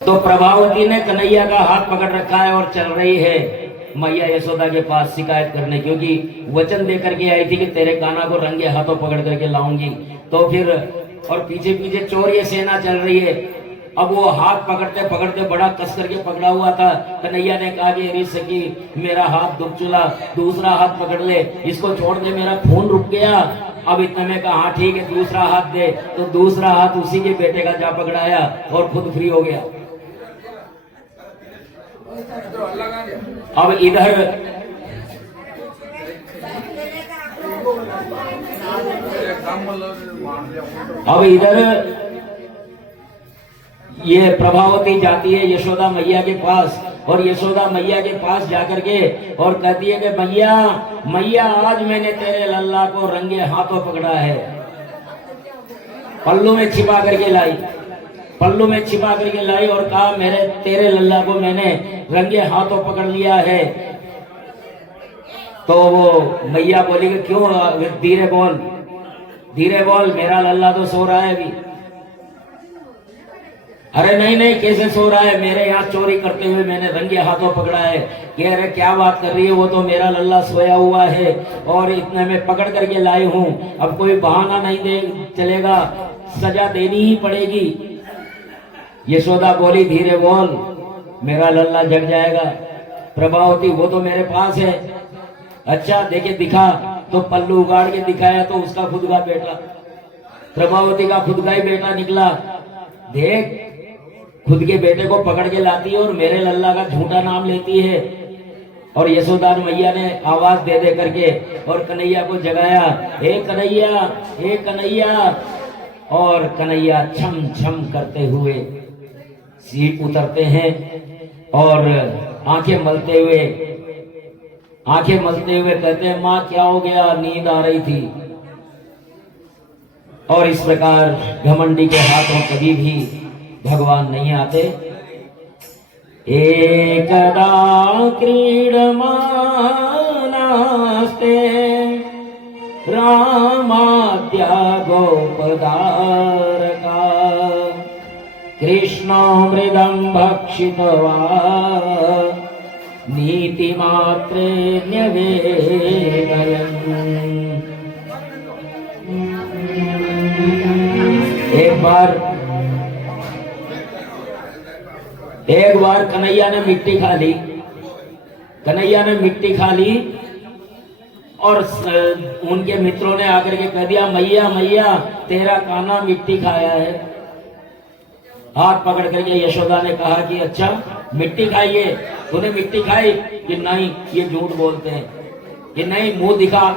तो प्रभावती ने कन्हैया का हाथ पकड़ रखा है और चल रही है मैया यशोदा के पास शिकायत करने, क्योंकि वचन दे करके आई थी कि तेरे कान्हा को रंगे हाथों पकड़ करके लाऊंगी। तो फिर और पीछे पीछे चोर सेना चल रही है। अब वो हाथ पकड़ते पकड़ते बड़ा कस करके पकड़ा हुआ था। कन्हैया ने कहा कि अरे सखी मेरा हाथ दुख चुला, दूसरा हाथ पकड़ ले, इसको छोड़ दे, मेरा खून रुक गया। अब इतने में कहा हाँ ठीक है दूसरा हाथ दे, तो दूसरा हाथ उसी के बेटे का जा पकड़ाया और खुद फ्री हो गया। अब इधर ये प्रभावती जाती है यशोदा मैया के पास, और यशोदा मैया के पास जाकर के और कहती है कि मैया मैया आज मैंने तेरे लल्ला को रंगे हाथों पकड़ा है। पल्लू में छिपा करके लाई, पल्लू में छिपा करके लाई और कहा मेरे तेरे लल्ला को मैंने रंगे हाथों पकड़ लिया है। तो वो मैया बोली कि क्यों, धीरे बोल मेरा लल्ला तो सो रहा है अभी। अरे नहीं नहीं कैसे सो रहा है, मेरे यहाँ चोरी करते हुए मैंने रंगे हाथों पकड़ा है। कह रहे क्या बात कर रही है, वो तो मेरा लल्ला सोया हुआ है और इतने में पकड़ करके लाई हूँ, अब कोई बहाना नहीं दे चलेगा, सजा देनी ही पड़ेगी। यशोदा बोली धीरे बोल मेरा लल्ला जग जाएगा। प्रभावती वो तो मेरे पास है। अच्छा देखे दिखा, तो पल्लू उगाड़ के दिखाया तो उसका खुद का बेटा, प्रभावती का खुद का ही बेटा निकला। देख खुद के बेटे को पकड़ के लाती है और मेरे लल्ला का झूठा नाम लेती है। और यशोदा मैया ने आवाज दे दे करके और कन्हैया को जगाया, हे कन्हैया हे कन्हैया। और कन्हैया छम छम करते हुए सीट उतरते हैं और आंखें मलते हुए कहते हैं माँ क्या हो गया, नींद आ रही थी। और इस प्रकार घमंडी के हाथों कभी भी भगवान नहीं आते। एकदा क्रीडमानास्ते रामाद्या गोपदारका कृष्णो मृदं भक्षित्वा नीतिमात्रे न्यवेदयन्। एक बार कन्हैया ने मिट्टी खा ली और उनके मित्रों ने आकर के कह दिया मैया मैया तेरा कान्हा मिट्टी खाया है। हाथ पकड़ करके यशोदा ने कहा कि अच्छा मिट्टी खाइए, तूने मिट्टी खाई? कि नहीं, ये झूठ बोलते हैं। कि नहीं, मुंह दिखा।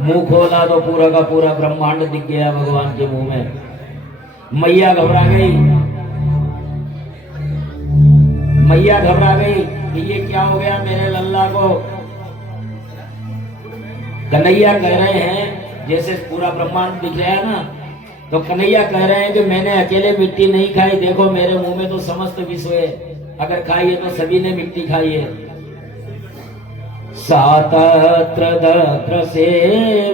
मुंह खोला तो पूरा का पूरा ब्रह्मांड दिख गया भगवान के मुंह में। मैया घबरा गई कि ये क्या हो गया मेरे लल्ला को। कन्हैया कह रहे हैं, जैसे पूरा ब्रह्मांड दिख रहा है ना, तो कन्हैया कह रहे हैं कि मैंने अकेले मिट्टी नहीं खाई, देखो मेरे मुंह में तो समस्त विश्व है, अगर खाई है तो सभी ने मिट्टी खाई है। सातत्र दत्र से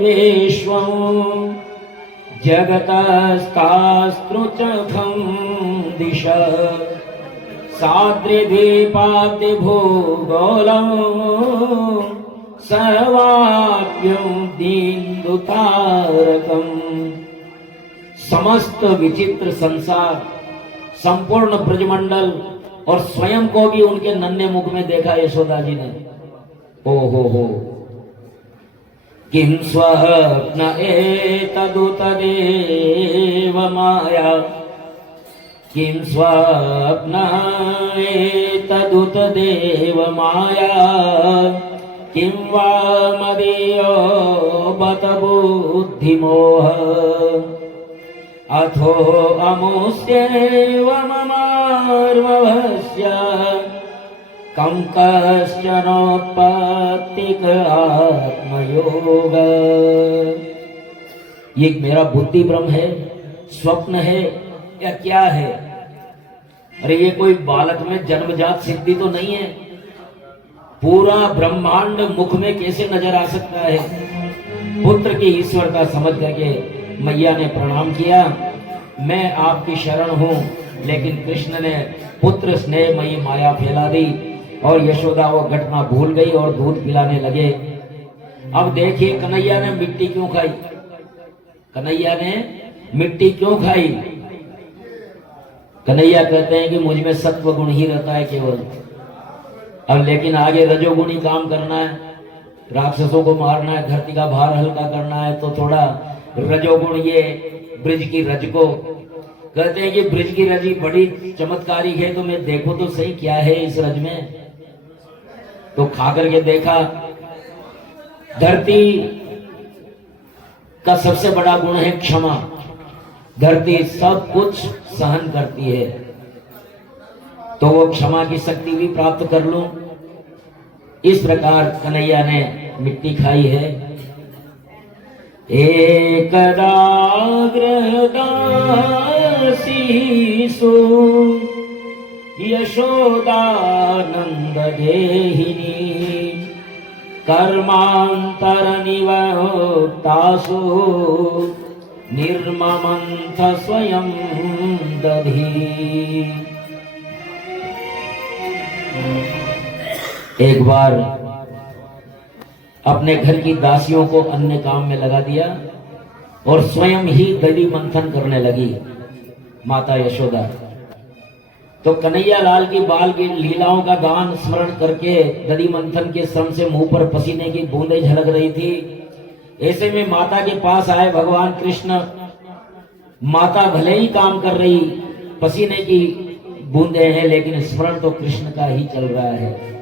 विश्वं जगतस्तास्त्रुचखं दिश साद्रिद्वीपाति भूगोलं सर्वाभ्यं दीनदुतारकम्। समस्त विचित्र संसार, संपूर्ण ब्रजमंडल और स्वयं को भी उनके नन्हे मुख में देखा यशोदा जी ने। ओ हो किं स्वप्न एतदुत देव माया, किं स्वप्न एतदुत देव माया, किं वा मदीयो बत बुद्धिमोह, अथो अमुष्येव ममार्मभस्य कं कश्चनोत्पत्तिक आत्मयोग। ये मेरा बुद्धि भ्रम है, स्वप्न है या क्या है? अरे ये कोई बालक में जन्मजात सिद्धि तो नहीं है। पूरा ब्रह्मांड मुख में कैसे नजर आ सकता है? पुत्र की ईश्वरता समझ करके मैया ने प्रणाम किया, मैं आपकी शरण हूं। लेकिन कृष्ण ने पुत्र स्नेहमयी माया फैला दी और यशोदा वो घटना भूल गई और दूध पिलाने लगे। अब देखिए कन्हैया ने मिट्टी क्यों खाई, कन्हैया ने मिट्टी क्यों खाई। कन्हैया कहते हैं कि मुझ में सत्व गुण ही रहता है केवल। अब लेकिन आगे रजोगुणी काम करना है, राक्षसों को मारना है, धरती का भार हल्का करना है, तो थोड़ा रजोगुण ये ब्रिज की रज को कहते हैं कि ब्रिज की रज बड़ी चमत्कारी है, तो मैं देखो तो सही क्या है इस रज में। तो खा करके देखा, धरती का सबसे बड़ा गुण है क्षमा। धरती सब कुछ सहन करती है, तो वो क्षमा की शक्ति भी प्राप्त कर लूं। इस प्रकार कन्हैया ने मिट्टी खाई है। एकदा गृहदासीसु यशोदानंद देहिनी कर्मांतर निवतासु निर्ममंथ स्वयं दधी। एक बार अपने घर की दासियों को अन्य काम में लगा दिया और स्वयं ही दधि मंथन करने लगी माता यशोदा। तो कन्हैया लाल की बाल की लीलाओं का गान स्मरण करके दधि मंथन के श्रम से मुंह पर पसीने की बूंदें झलक रही थी। ऐसे में माता के पास आए भगवान कृष्ण। माता भले ही काम कर रही, पसीने की बूंदें हैं, लेकिन स्मरण तो कृष्ण का ही चल रहा है।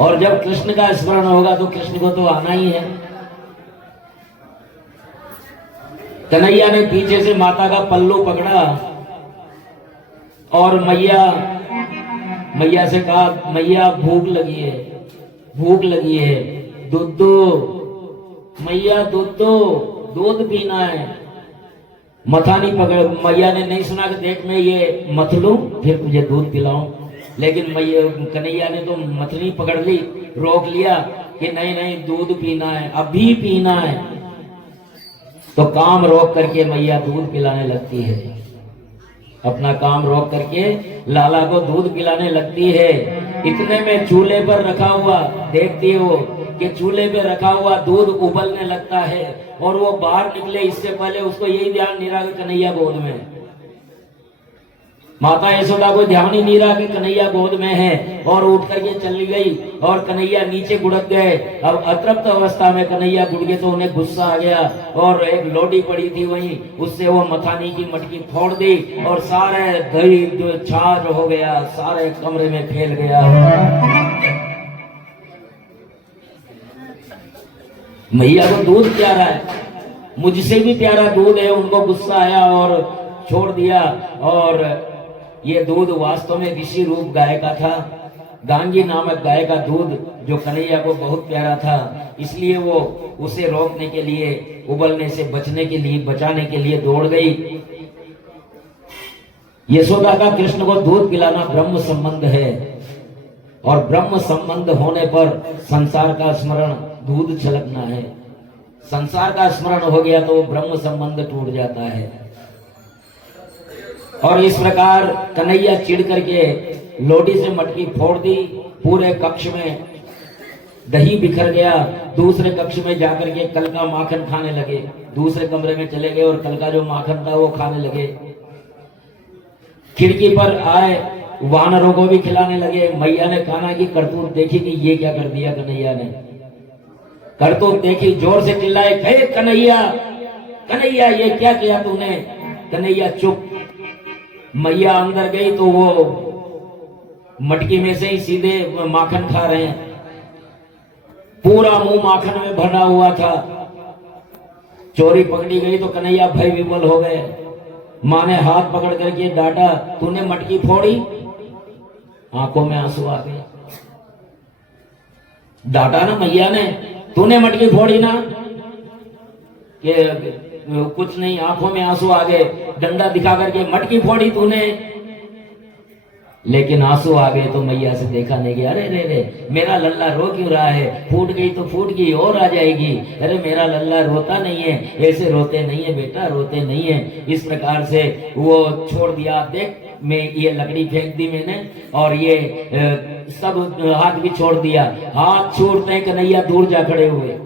और जब कृष्ण का स्मरण होगा तो कृष्ण को तो आना ही है। कन्हैया ने पीछे से माता का पल्लू पकड़ा और मैया से कहा, मैया भूख लगी है, भूख लगी है, दूध दो मैया, दूध दो, दूध पीना है। मथानी पकड़, मैया ने नहीं सुना कि देख मैं ये मथ लूं फिर तुझे दूध पिलाऊं। लेकिन कन्हैया ने तो मथनी पकड़ ली, रोक लिया कि नहीं नहीं दूध पीना है, अभी पीना है। तो काम रोक करके मैया दूध पिलाने लगती है, अपना काम रोक करके लाला को दूध पिलाने लगती है। इतने में चूल्हे पर रखा हुआ देखती है वो कि चूल्हे पे रखा हुआ दूध उबलने लगता है और वो बाहर निकले इससे पहले उसको यही ध्यान नहीं रहा कि कन्हैया गोद में। माता यशोदा को ध्यान ही नहीं रहा कि कन्हैया गोद में है और उठ करके चली गई और कन्हैया नीचे गुड़क गए। अब अतृप्त अवस्था में कन्हैया गुड़ गए तो उन्हें गुस्सा आ गया और एक लोडी पड़ी थी वहीं, उससे वो मथानी की मटकी फोड़ दी और सारे दही जो छाछ हो गया, सारे कमरे में फैल गया। मैया को दूध प्यारा है, मुझसे भी प्यारा दूध है, उनको गुस्सा आया और छोड़ दिया। और ये दूध वास्तव में ऋषि रूप गाय का था, गांगी नामक गाय का दूध जो कन्हैया को बहुत प्यारा था, इसलिए वो उसे रोकने के लिए, उबलने से बचने के लिए, बचाने के लिए दौड़ गई। यशोदा का कृष्ण को दूध पिलाना ब्रह्म संबंध है और ब्रह्म संबंध होने पर संसार का स्मरण दूध छलकना है। संसार का स्मरण हो गया तो ब्रह्म संबंध टूट जाता है। और इस प्रकार कन्हैया चिढ़ करके लोटी से मटकी फोड़ दी, पूरे कक्ष में दही बिखर गया। दूसरे कक्ष में जाकर के कल का माखन खाने लगे, दूसरे कमरे में चले गए और कल का जो माखन था वो खाने लगे। खिड़की पर आए, वानरों को भी खिलाने लगे। मैया ने कान्हा की करतूत देखी कि ये क्या कर दिया कन्हैया ने। करतूत देखी, जोर से चिल्लाए, हे कन्हैया, कन्हैया ये क्या किया तूने। कन्हैया चुप। मैया अंदर गई तो वो मटकी में से ही सीधे माखन खा रहे हैं, पूरा मुंह माखन में भरा हुआ था। चोरी पकड़ी गई तो कन्हैया भय विवल हो गए। माँ ने हाथ पकड़ करके डांटा, तूने मटकी फोड़ी। आंखों में आंसू आ गए। डांटा ना मैया ने, तूने मटकी फोड़ी ना, कि कुछ नहीं, आंखों में आंसू आ गए। डंडा दिखा करके मटकी फोड़ी तूने, लेकिन आंसू आ गए तो मैया से देखा नहीं गया। अरे रे रे, मेरा लल्ला रो क्यों रहा है, फूट गई तो फूट गई और आ जाएगी। अरे मेरा लल्ला रोता नहीं है, ऐसे रोते नहीं है बेटा, रोते नहीं है। इस प्रकार से वो छोड़ दिया। देख में ये लकड़ी फेंक दी मैंने और ये सब हाथ भी छोड़ दिया। हाथ छोड़ते हैं कन्हैया दूर जा खड़े हुए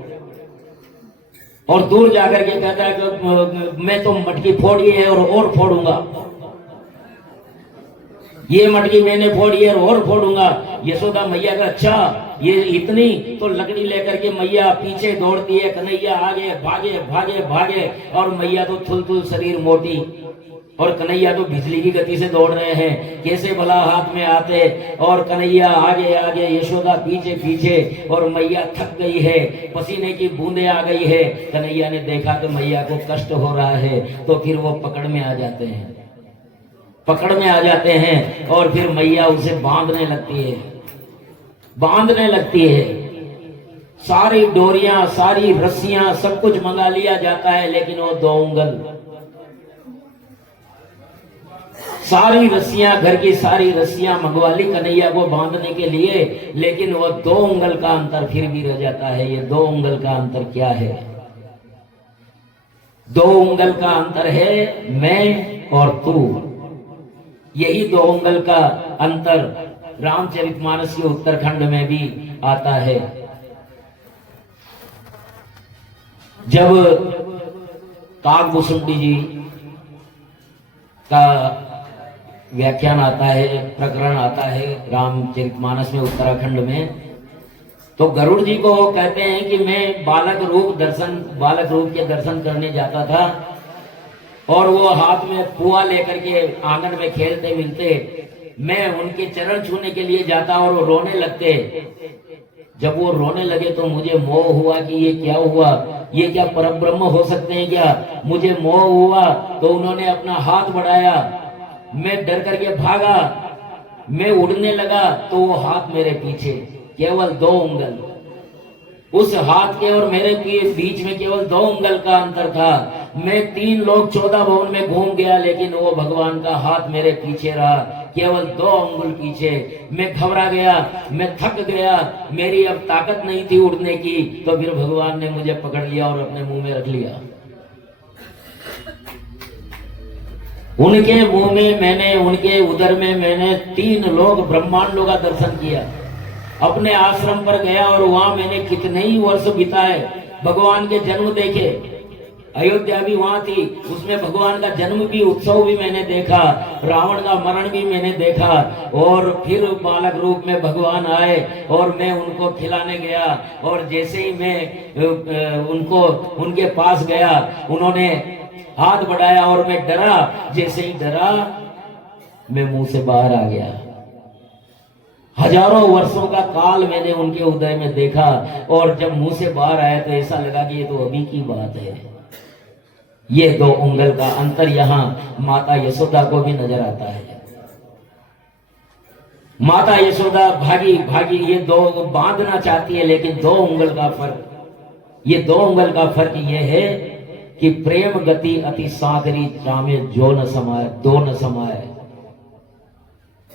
और दूर जाकर के कहता है कि मैं तो मटकी फोड़ी है और फोड़ूंगा, ये मटकी मैंने फोड़ी है और फोड़ूंगा। यशोदा मैया का अच्छा ये इतनी, तो लकड़ी लेकर के मैया पीछे दौड़ती है, कन्हैया आगे भागे भागे भागे और मैया तो थुल शरीर मोटी और कन्हैया तो बिजली की गति से दौड़ रहे हैं, कैसे भला हाथ में आते। और कन्हैया आगे आगे, यशोदा पीछे पीछे और मैया थक गई है, पसीने की बूंदें आ गई है। कन्हैया ने देखा कि मैया को कष्ट हो रहा है तो फिर वो पकड़ में आ जाते हैं, पकड़ में आ जाते हैं और फिर मैया उसे बांधने लगती है। सारी डोरियां, सारी रस्सियां, सब कुछ मंगा लिया जाता है, लेकिन वो 2 उंगल, सारी रस्सियां, घर की सारी रस्सियां मंगवा ली कन्हैया को बांधने के लिए, लेकिन वो 2 उंगल का अंतर फिर भी रह जाता है। ये 2 उंगल का अंतर क्या है? 2 उंगल का अंतर है मैं और तू। यही 2 उंगल का अंतर रामचरितमानस के उत्तरखंड में भी आता है। जब काकभूषुंडी जी का व्याख्यान आता है, प्रकरण आता है रामचरितमानस में उत्तराखंड में, तो गरुड़ जी को वो कहते हैं कि मैं बालक रूप के दर्शन करने जाता था और वो हाथ में पुआ लेकर के आंगन में खेलते मिलते, मैं उनके चरण छूने के लिए जाता और वो रोने लगते। जब वो रोने लगे तो मुझे मोह हुआ कि ये क्या हुआ, ये क्या परब्रह्म हो सकते हैं क्या? मुझे मोह हुआ तो उन्होंने अपना हाथ बढ़ाया, मैं डर करके भागा, मैं उड़ने लगा तो वो हाथ मेरे पीछे, केवल 2 उंगल, उस हाथ के और मेरे बीच में केवल 2 उंगल का अंतर था। मैं 3 लोग 14 भवन में घूम गया, लेकिन वो भगवान का हाथ मेरे पीछे रहा, केवल 2 उंगल पीछे। मैं घबरा गया, मैं थक गया, मेरी अब ताकत नहीं थी उड़ने की, तो फिर भगवान ने मुझे पकड़ लिया और अपने मुंह में रख लिया। उनके मुंह में मैंने, उनके उदर में मैंने 3 लोग ब्रह्मांडों का दर्शन किया। अपने आश्रम पर गया और वहां मैंने कितने ही वर्ष बिताए, भगवान के जन्म देखे। अयोध्या भी वहां थी, उसमें भगवान का जन्म भी, उत्सव भी मैंने देखा, रावण का मरण भी मैंने देखा। और फिर बालक रूप में भगवान आए और मैं उनको खिलाने गया और जैसे ही मैं उनके पास गया, उन्होंने हाथ बढ़ाया और मैं डरा, जैसे ही डरा मैं मुंह से बाहर आ गया। हजारों वर्षों का काल मैंने उनके उदय में देखा और जब मुंह से बाहर आया तो ऐसा लगा कि ये तो अभी की बात है। ये 2 उंगल का अंतर यहाँ माता यशोदा को भी नजर आता है। माता यशोदा भागी भागी ये 2 बांधना चाहती है, लेकिन 2 उंगल का फर्क, ये 2 उंगल का फर्क ये है कि प्रेम गति अति सादरी चामे जो न समाये, 2 न समाये।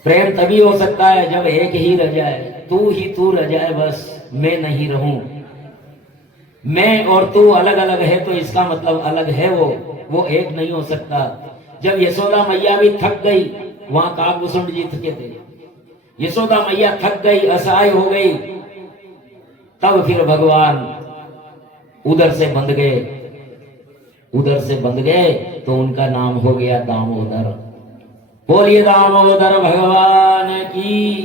प्रेम तभी हो सकता है जब एक ही रह जाए, तू ही तू रह जाए, बस मैं नहीं रहूं। मैं और तू अलग अलग है तो इसका मतलब अलग है, वो एक नहीं हो सकता। जब यशोदा मैया भी थक गई, वहां काकभूषुंड जी थके थे, यशोदा मैया थक गई, असहाय हो गई, तब फिर भगवान उधर से बंध गए तो उनका नाम हो गया दामोदर। बोलिए दामोदर भगवान की।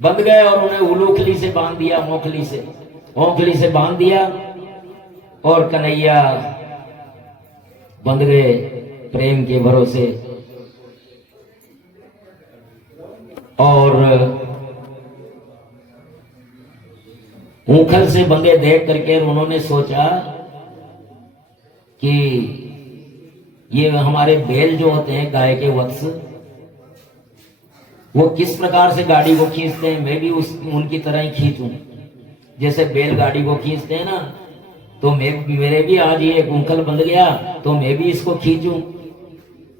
बंध गए और उन्हें उलूखली से बांध दिया, ओखली से बांध दिया और कन्हैया बंध गए प्रेम के भरोसे। और ऊखल से बंधे देख करके उन्होंने सोचा कि ये हमारे बैल जो होते हैं, गाय के वत्स, वो किस प्रकार से गाड़ी को खींचते हैं, मैं भी उनकी तरह ही खींचूं। जैसे बैल गाड़ी को खींचते हैं ना, तो मेरे भी आज ये ऊखल बंध गया तो मैं भी इसको खींचूं।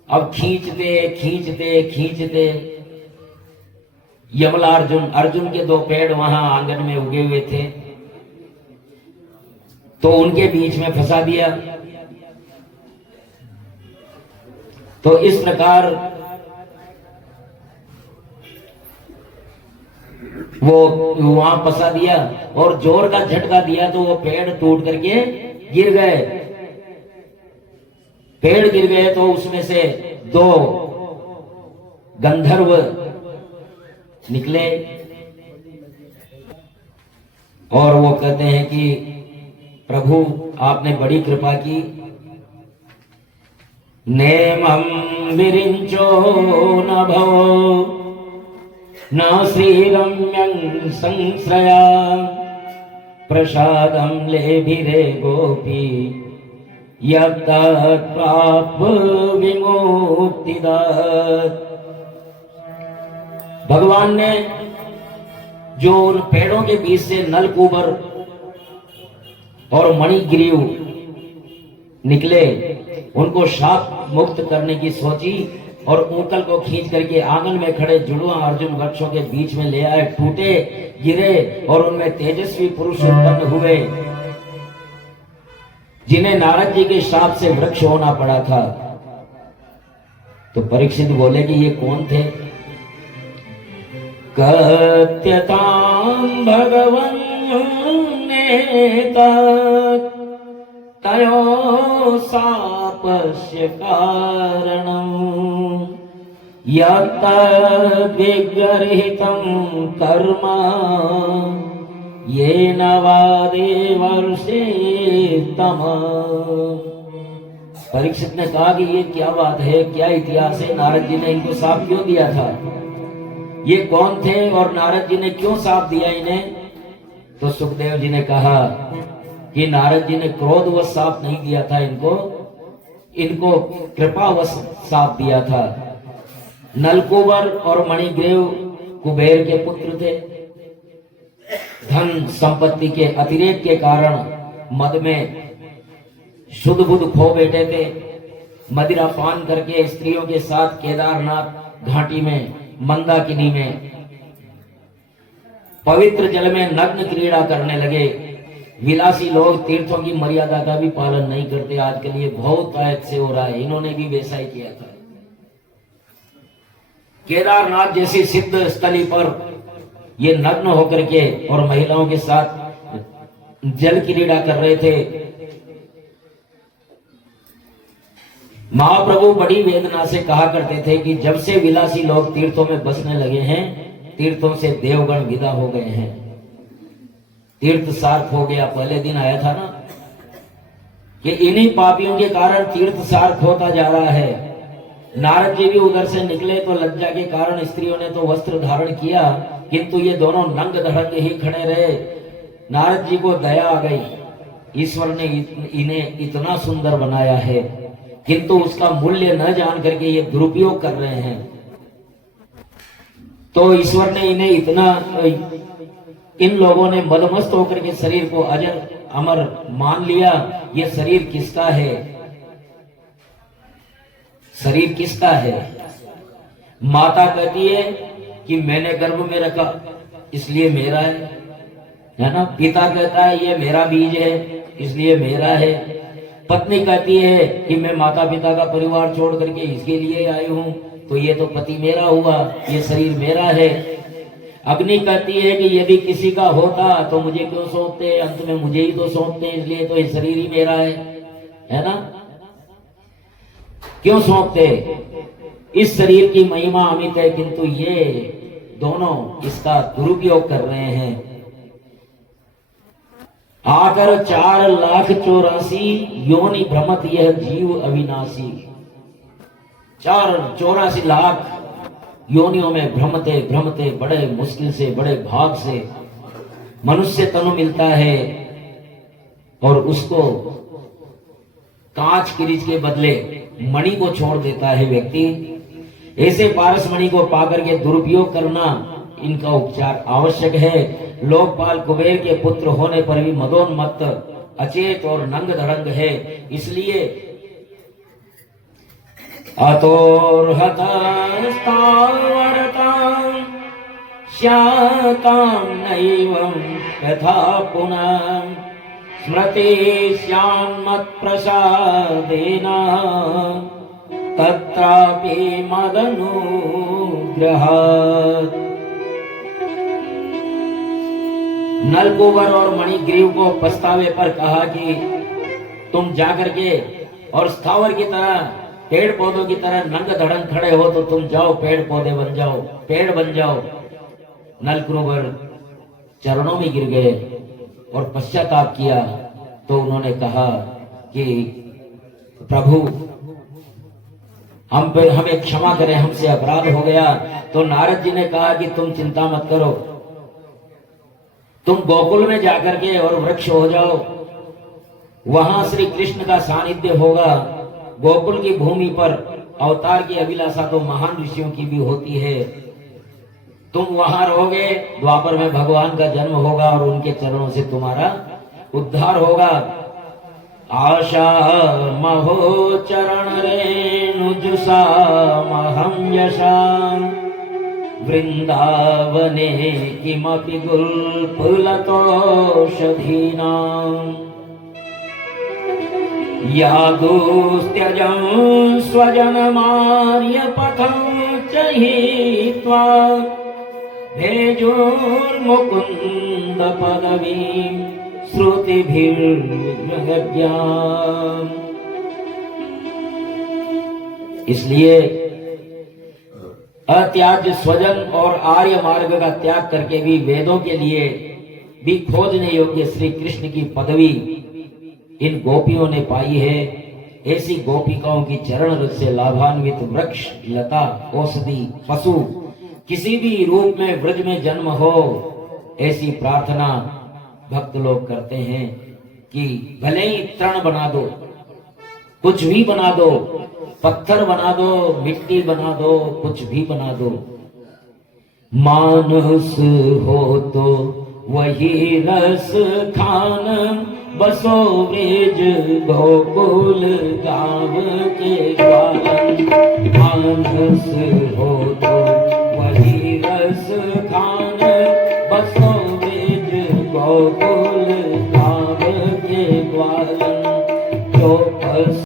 अब खींचते यमला अर्जुन के 2 पेड़ वहां आंगन में उगे हुए थे, तो उनके बीच में फंसा दिया। तो इस प्रकार वो वहां फंसा दिया और जोर का झटका दिया तो वो पेड़ टूट करके गिर गए। पेड़ गिर गए तो उसमें से दो गंधर्व निकले और वो कहते हैं कि प्रभु आपने बड़ी कृपा की। नेमं विरिंचो न भवो न श्रीरम्यं संश्रया प्रसादं लेभिरे गोपी यत्तत्प्राप विमुक्तिदात्। भगवान ने जो उन पेड़ों के बीच से नलकूबर और मणिग्रीव निकले उनको शाप मुक्त करने की सोची और ऊंकल को खींच करके आंगन में खड़े जुड़वा अर्जुन वृक्षों के बीच में ले आए। टूटे, गिरे और उनमें तेजस्वी पुरुष उत्पन्न हुए जिन्हें नारद जी के शाप से वृक्ष होना पड़ा था। तो परीक्षित बोले कि ये कौन थे? कत्यतां भगवन् नेता तयो शापस्य कारणम् यत्तद्विगर्हितं कर्म येन वा देवर्षे तमः। परीक्षित ने कहा कि ये क्या बात है, क्या इतिहास है? नारद जी ने इनको शाप क्यों दिया था? ये कौन थे और नारद जी ने क्यों शाप दिया इन्हें? तो सुखदेव जी ने कहा कि नारद जी ने क्रोधवश शाप नहीं दिया था इनको कृपावश शाप दिया था। नलकूबर और मणिग्रीव कुबेर के पुत्र थे। धन संपत्ति के अतिरेक के कारण मद में शुद्ध बुद्ध खो बैठे थे। मदिरा पान करके स्त्रियों के साथ केदारनाथ घाटी में मंदाकिनी में पवित्र जल में नग्न क्रीड़ा करने लगे। विलासी लोग तीर्थों की मर्यादा का भी पालन नहीं करते। आजकल ये बहुत आयत से हो रहा है, इन्होंने भी वैसा ही किया था। केदारनाथ जैसी सिद्ध स्थली पर ये नग्न होकर के और महिलाओं के साथ जल क्रीड़ा कर रहे थे। महाप्रभु बड़ी वेदना से कहा करते थे कि जब से विलासी लोग तीर्थों में बसने लगे हैं, तीर्थों से देवगण विदा हो गए हैं। तीर्थ सार्थ हो गया। पहले दिन आया था ना कि इन्हीं पापियों के कारण तीर्थ सार्थ होता जा रहा है। नारद जी भी उधर से निकले तो लज्जा के कारण स्त्रियों ने तो वस्त्र धारण किया, किंतु ये दोनों नंग धड़ंग ही खड़े रहे। नारद जी को दया आ गई, ईश्वर ने इन्हें इतना सुंदर बनाया है, किंतु उसका मूल्य न जान करके ये दुरुपयोग कर रहे हैं। तो ईश्वर ने इन्हें इतना, इन लोगों ने मदमस्त होकर के शरीर को अजर अमर मान लिया। ये शरीर किसका है? शरीर किसका है? माता कहती है कि मैंने गर्भ में रखा इसलिए मेरा है ना। पिता कहता है ये मेरा बीज है इसलिए मेरा है। पत्नी कहती है कि मैं माता पिता का परिवार छोड़ करके इसके लिए आई हूं, तो ये तो पति मेरा हुआ, ये शरीर मेरा है। अग्नि कहती है कि यदि किसी का होता तो मुझे क्यों सौंपते, अंत में मुझे ही तो सौंपते, इसलिए तो ये शरीर ही मेरा है ना। क्यों सौंपते? इस शरीर की महिमा अमित है, किंतु ये दोनों इसका दुरुपयोग कर रहे हैं। आकर 4,84,00,000 योनि भ्रमत यह जीव अविनाशी। 4,84,00,000 योनियों में भ्रमते भ्रमते बड़े मुश्किल से, बड़े भाग से मनुष्य तनु मिलता है और उसको कांच किरीच के बदले मणि को छोड़ देता है व्यक्ति। ऐसे पारस मणि को पाकर के दुरुपयोग करना, इनका उपचार आवश्यक है। लोकपाल कुबेर के पुत्र होने पर भी मदोन्मत्त, अचेत और नंग धड़ंग है, इसलिए अतोर्हतास्तावर्तां श्यातां नैवं तथा पुनः स्मृति स्यान्मत्प्रसादेन तत्रापि मदनुग्रहात्। नलकूबर और मणिग्रीव को पछतावे पर कहा कि तुम जाकर के और स्थावर की तरह पेड़ पौधों की तरह नंग धड़ंग खड़े हो तो तुम जाओ पेड़ पौधे बन जाओ, पेड़ बन जाओ। नलकूबर चरणों में गिर गए और पश्चाताप किया तो उन्होंने कहा कि प्रभु हमें क्षमा करें, हमसे अपराध हो गया। तो नारद जी ने कहा कि तुम चिंता मत करो, तुम गोकुल में जाकर के और वृक्ष हो जाओ, वहां श्री कृष्ण का सानिध्य होगा। गोकुल की भूमि पर अवतार की अभिलाषा तो महान ऋषियों की भी होती है। तुम वहां रहोगे, द्वापर में भगवान का जन्म होगा और उनके चरणों से तुम्हारा उद्धार होगा। आशा महो चरण रेणुजुषा महं यशा वृंदावने किमपि गुल्फुलतोषधीनाम् यादुस्त्यजं स्वजनमार्यपथं च हित्वा भेजोर्मुकुन्द पदवीं श्रुतिभिर्विग्रहज्ञाम्। इसलिए अत्याज्य स्वजन और आर्य मार्ग का त्याग करके भी वेदों के लिए भी खोजने योग्य श्री कृष्ण की पदवी इन गोपियों ने पाई है। ऐसी गोपिकाओं की चरण रस से लाभान्वित वृक्ष, लता, औषधि, पशु किसी भी रूप में ब्रज में जन्म हो, ऐसी प्रार्थना भक्त लोग करते हैं कि भले ही तृण बना दो, कुछ भी बना दो, पत्थर बना दो, मिट्टी बना दो, कुछ भी बना दो, मानस हो तो वही रस खान बसो ब्रिज गोकुल गाँव के ग्वालन। मानस हो तो वही रस खान बसो ब्रिज गोकुल गाँव के ग्वालन। जो